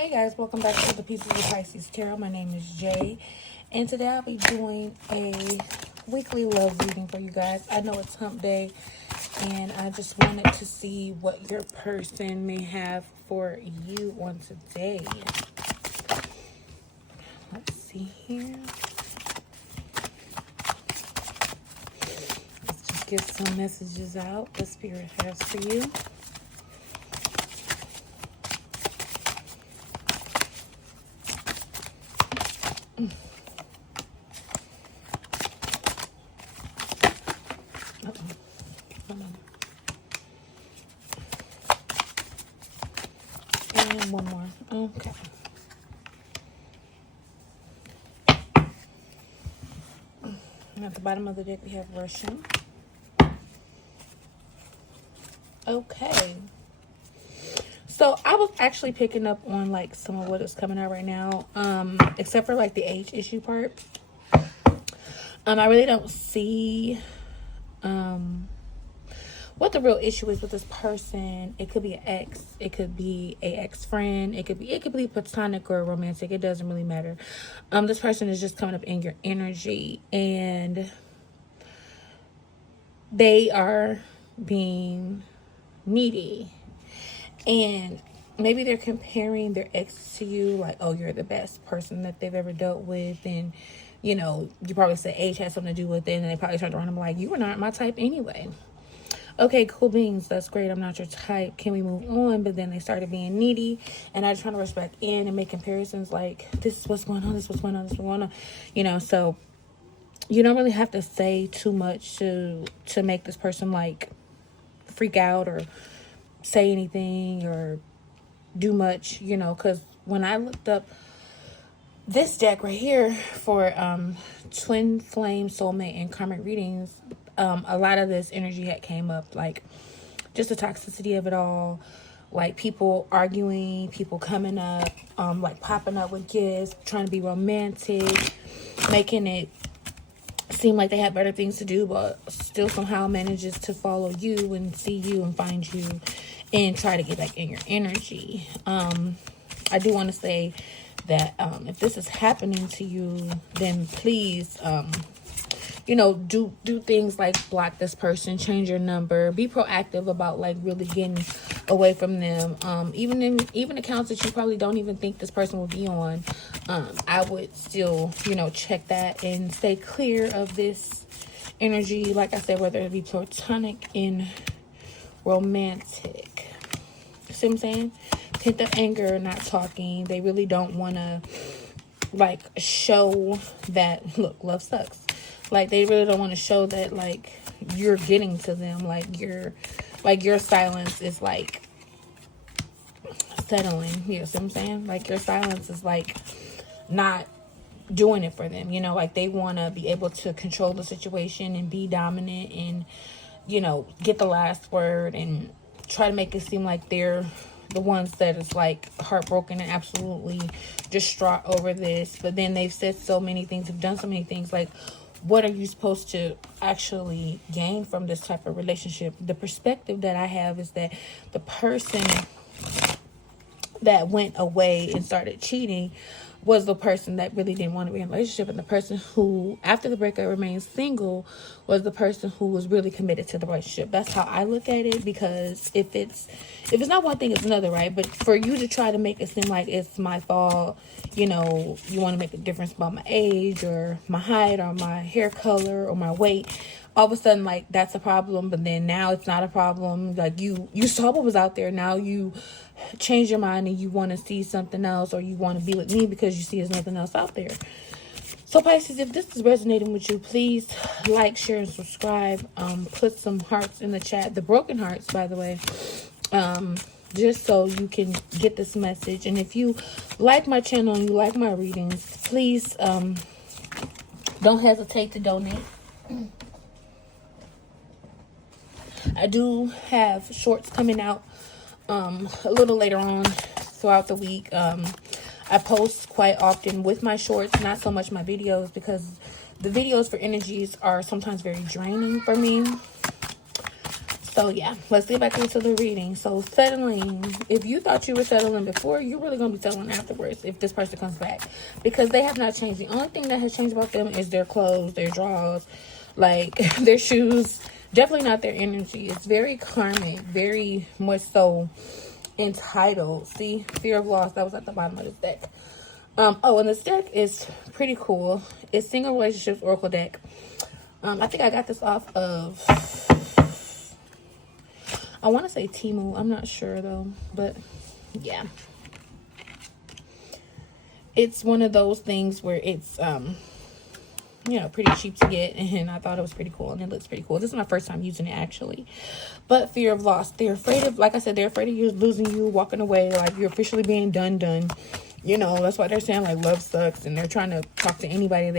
Hey guys, welcome back to the Pieces of Pisces Tarot. My name is Jay, and today I'll be doing a weekly love reading for you guys. I know it's hump day, and I just wanted to see what your person may have for you on today. Let's see here. Let's just get some messages out the Spirit has for you. And one more. Okay. And at the bottom of the deck, we have Russian. Okay. So I was actually picking up on like some of what is coming out right now, except for like the age issue part. I really don't see what the real issue is with this person. It could be an ex, it could be a ex-friend, it could be platonic or romantic. It doesn't really matter. This person is just coming up in your energy, and they are being needy. And maybe they're comparing their ex to you, like, oh, you're the best person that they've ever dealt with. And, you know, you probably said age had something to do with it. And they probably turned around and be like, you were not my type anyway. Okay, cool beans. That's great. I'm not your type. Can we move on? But then they started being needy. And I just trying to rush back in and make comparisons like, this is what's going on, this is what's going on, this is what's going on. You know, so you don't really have to say too much to make this person, like, freak out or say anything or do much, you know, because when I looked up this deck right here for twin flame, soulmate, and karmic readings, a lot of this energy had came up, like just the toxicity of it all, like people arguing, people coming up, like popping up with gifts, trying to be romantic, making it seem like they have better things to do, but still somehow manages to follow you and see you and find you and try to get back in your energy. I do want to say that if this is happening to you, then please, you know, do things like block this person, change your number, be proactive about like really getting away from them. Even accounts that you probably don't even think this person will be on, I would still, you know, check that and stay clear of this energy. Like I said, whether it be platonic and romantic. See what I'm saying? Pent up anger, not talking. They really don't want to like show that, look, love sucks. Like they really don't want to show that like you're getting to them, like your silence is like settling. You know what I'm saying? Like your silence is like not doing it for them, you know, like they want to be able to control the situation and be dominant and, you know, get the last word and try to make it seem like they're the ones that is like heartbroken and absolutely distraught over this. But then they've said so many things, have done so many things. Like, what are you supposed to actually gain from this type of relationship? The perspective that I have is that the person that went away and started cheating was the person that really didn't want to be in a relationship, and the person who after the breakup remained single was the person who was really committed to the relationship. That's how I look at it, because if it's not one thing, it's another, right? But for you to try to make it seem like it's my fault, you know, you want to make a difference about my age or my height or my hair color or my weight, all of a sudden like that's a problem, but then now it's not a problem. Like you saw what was out there, now you change your mind and you want to see something else, or you want to be with me because you see there's nothing else out there. So Pisces, if this is resonating with you, please like, share, and subscribe. Put some hearts in the chat, the broken hearts, by the way, just so you can get this message. And if you like my channel and you like my readings, please don't hesitate to donate. I do have shorts coming out a little later on throughout the week. I post quite often with my shorts, not so much my videos, because the videos for energies are sometimes very draining for me. So yeah, let's get back into the reading. So settling, if you thought you were settling before, you're really going to be settling afterwards if this person comes back, because they have not changed. The only thing that has changed about them is their clothes, their drawers, like their shoes. Definitely not their energy. It's very karmic, very much so entitled. See, fear of loss, that was at the bottom of this deck. Oh, and this deck is pretty cool. It's Single Relationships Oracle deck. I think I got this off of, I want to say Temu. I'm not sure though, but yeah. It's one of those things where it's, you know, pretty cheap to get, and I thought it was pretty cool, and it looks pretty cool. This is my first time using it, actually. But fear of loss. They're afraid of, like I said, they're afraid of you losing you, walking away, like you're officially being done. You know, that's why they're saying, like, love sucks, and they're trying to talk to anybody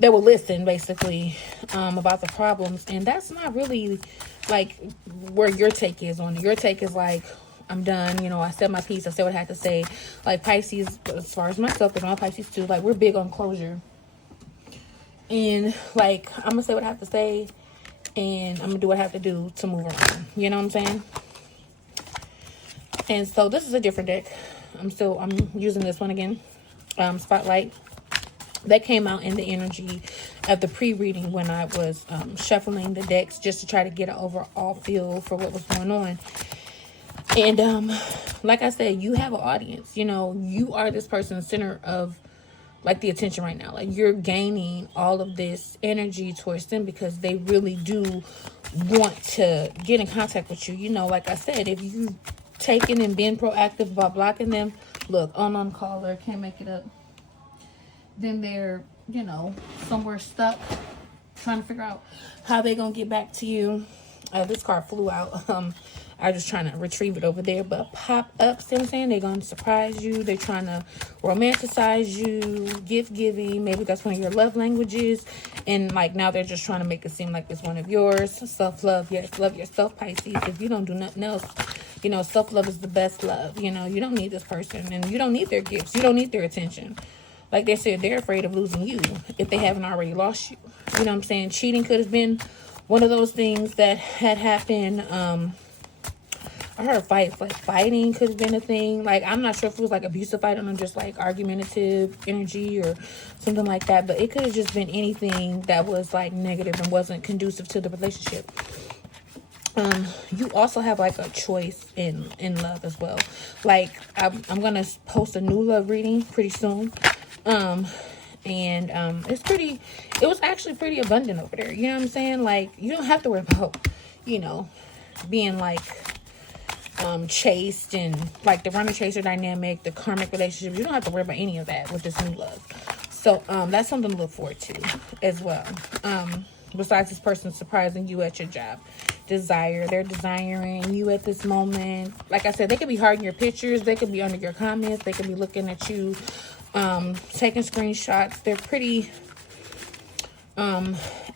that will listen, basically, about the problems. And that's not really, like, where your take is on it. Your take is, like, I'm done, you know, I said my piece, I said what I had to say. Like Pisces, as far as myself, and all Pisces too, like, we're big on closure. And, like, I'm going to say what I have to say, and I'm going to do what I have to do to move around. You know what I'm saying? And so this is a different deck. I'm using this one again. Spotlight. That came out in the energy of the pre-reading when I was shuffling the decks just to try to get an overall feel for what was going on. And like I said, you have an audience. You know, you are this person's center of, like, the attention right now. Like, you're gaining all of this energy towards them because they really do want to get in contact with you. You know, like I said, if you taken and been proactive about blocking them, look, unknown caller, can't make it up, then they're, you know, somewhere stuck trying to figure out how they're gonna get back to you. This card flew out. I was just trying to retrieve it over there, but pop up, see what I'm saying? They're gonna surprise you. They're trying to romanticize you, gift giving. Maybe that's one of your love languages, and like now they're just trying to make it seem like it's one of yours. Self-love, yes, love yourself, Pisces. If you don't do nothing else, you know, self-love is the best love. You know, you don't need this person, and you don't need their gifts. You don't need their attention. Like they said, they're afraid of losing you if they haven't already lost you. You know what I'm saying? Cheating could have been one of those things that had happened. I heard fights, like fighting could have been a thing. Like, I'm not sure if it was like abusive fighting or just like argumentative energy or something like that. But it could have just been anything that was like negative and wasn't conducive to the relationship. You also have like a choice in love as well. Like, I'm gonna post a new love reading pretty soon. It was actually pretty abundant over there. You know what I'm saying? Like, you don't have to worry about, you know, being like chased and like the runner chaser dynamic, the karmic relationship. You don't have to worry about any of that with this new love. So that's something to look forward to as well. Besides this person surprising you at your job. They're desiring you at this moment. Like I said, they could be hiding your pictures, they could be under your comments, they could be looking at you, taking screenshots. They're pretty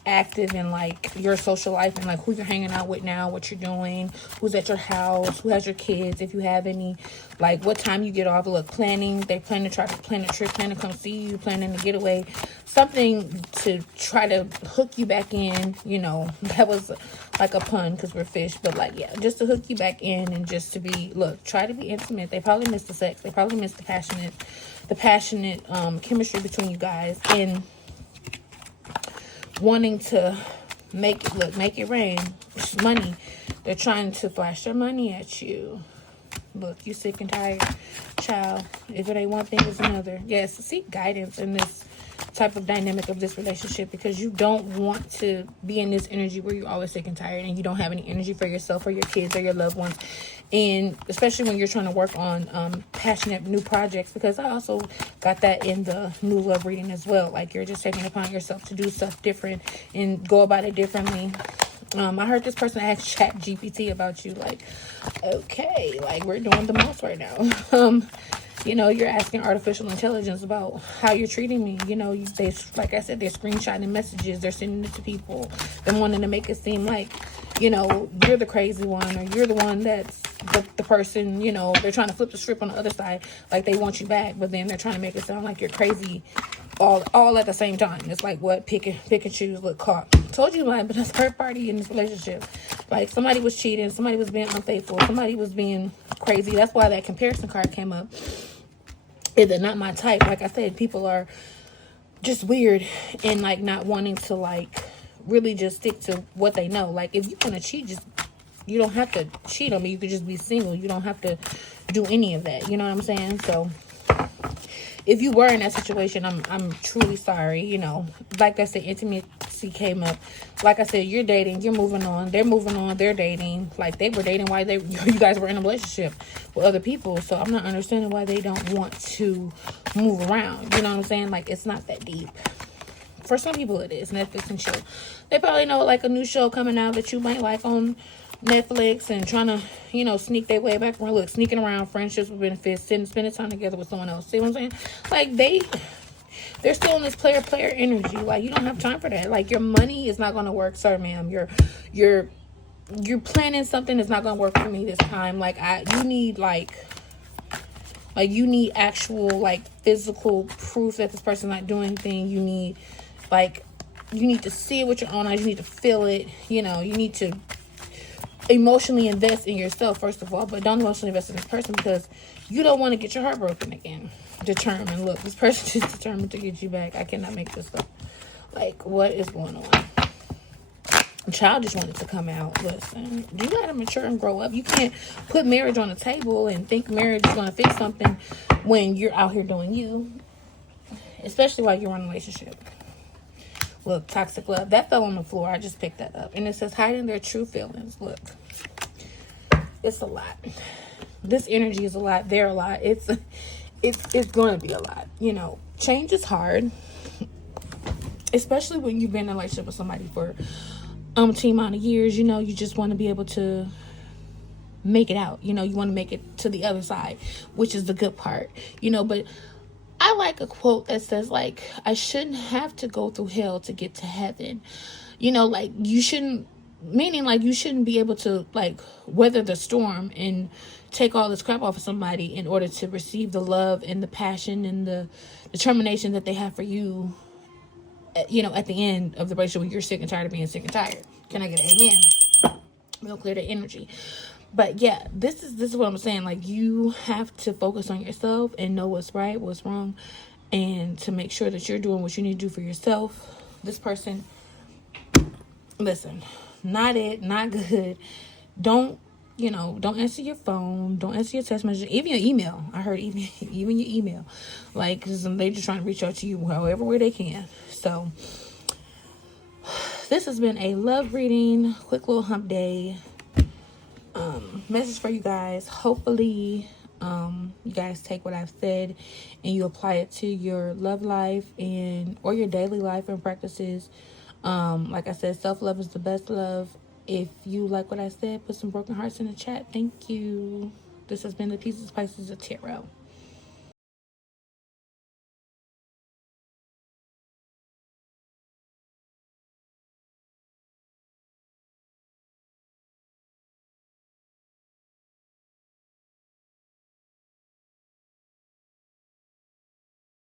active in like your social life and like who you're hanging out with now, what you're doing, who's at your house, who has your kids, if you have any, like what time you get off. Look, planning, they plan to try to plan a trip, plan to come see you, planning to get away, something to try to hook you back in. You know, that was like a pun because we're fish, but like, yeah, just to hook you back in and just to be, look, try to be intimate. They probably miss the sex, they probably miss the passionate chemistry between you guys, and wanting to make it rain. Money, they're trying to flash their money at you. Look, you sick and tired, child. If it ain't one thing, it's another. Yes, seek guidance in this type of dynamic of this relationship, because you don't want to be in this energy where you're always sick and tired and you don't have any energy for yourself or your kids or your loved ones. And especially when you're trying to work on passionate new projects, because I also got that in the new love reading as well. Like, you're just taking upon yourself to do stuff different and go about it differently. I heard this person ask Chat GPT about you. Like, okay, like, we're doing the most right now. You know, you're asking artificial intelligence about how you're treating me. You know, they, like I said, they're screenshotting messages. They're sending it to people. They're wanting to make it seem like, you know, you're the crazy one, or you're the one that's the person, you know, they're trying to flip the script on the other side. Like, they want you back, but then they're trying to make it sound like you're crazy all at the same time. It's like, what? Pick and choose. Look, caught. Told you might have been a third party in this relationship. Like, somebody was cheating, somebody was being unfaithful, somebody was being crazy. That's why that comparison card came up. They're not my type. Like I said, people are just weird and like not wanting to like really just stick to what they know. Like, if you want to cheat, just, you don't have to cheat on me. You could just be single. You don't have to do any of that. You know what I'm saying? So if you were in that situation, I'm truly sorry. You know, like I said, intimacy came up. Like I said, you're dating, you're moving on, they're moving on, they're dating. Like, they were dating while you guys were in a relationship with other people. So I'm not understanding why they don't want to move around. You know what I'm saying? Like, it's not that deep. For some people it is. Netflix and chill. They probably know like a new show coming out that you might like on Netflix and trying to, you know, sneak their way back around. Look, sneaking around, friendships with benefits, spending time together with someone else. See what I'm saying? Like, they're still in this player energy. Like, you don't have time for that. Like, your money is not going to work, sir, ma'am. You're planning something that's not going to work for me this time. Like, you need you need actual, like, physical proof that this person's not doing anything. You need, like, you need to see it with your own eyes. You need to feel it. You know, you need to emotionally invest in yourself, first of all, but don't emotionally invest in this person because you don't want to get your heart broken again. Determined. Look, this person is determined to get you back. I cannot make this up. Like, what is going on? A child just wanted to come out. Listen, you gotta mature and grow up. You can't put marriage on the table and think marriage is gonna fix something when you're out here doing you, especially while you're in a relationship. Look, toxic love. That fell on the floor. I just picked that up. And it says hiding their true feelings. Look, it's a lot. This energy is a lot. They're a lot. It's going to be a lot. You know, change is hard, especially when you've been in a relationship with somebody for umpteen amount of years. You know, you just want to be able to make it out. You know, you want to make it to the other side, which is the good part. You know, but I like a quote that says, like, I shouldn't have to go through hell to get to heaven. You know, like, you shouldn't, meaning, like, you shouldn't be able to, like, weather the storm and take all this crap off of somebody in order to receive the love and the passion and the determination that they have for you, you know, at the end of the relationship when you're sick and tired of being sick and tired. Can I get an amen? Real clear the energy. But yeah, this is what I'm saying. Like, you have to focus on yourself and know what's right, what's wrong, and to make sure that you're doing what you need to do for yourself. This person, listen, not good. Don't answer your phone. Don't answer your text message, even your email. I heard even your email. Like, cause they just trying to reach out to you however way they can. So this has been a love reading, quick little hump day. Message for you guys. Hopefully you guys take what I've said and you apply it to your love life or your daily life and practices. Like I said, self-love is the best love. If you like what I said, put some broken hearts in the chat. Thank you. This has been the Pieces Pisces of Tarot.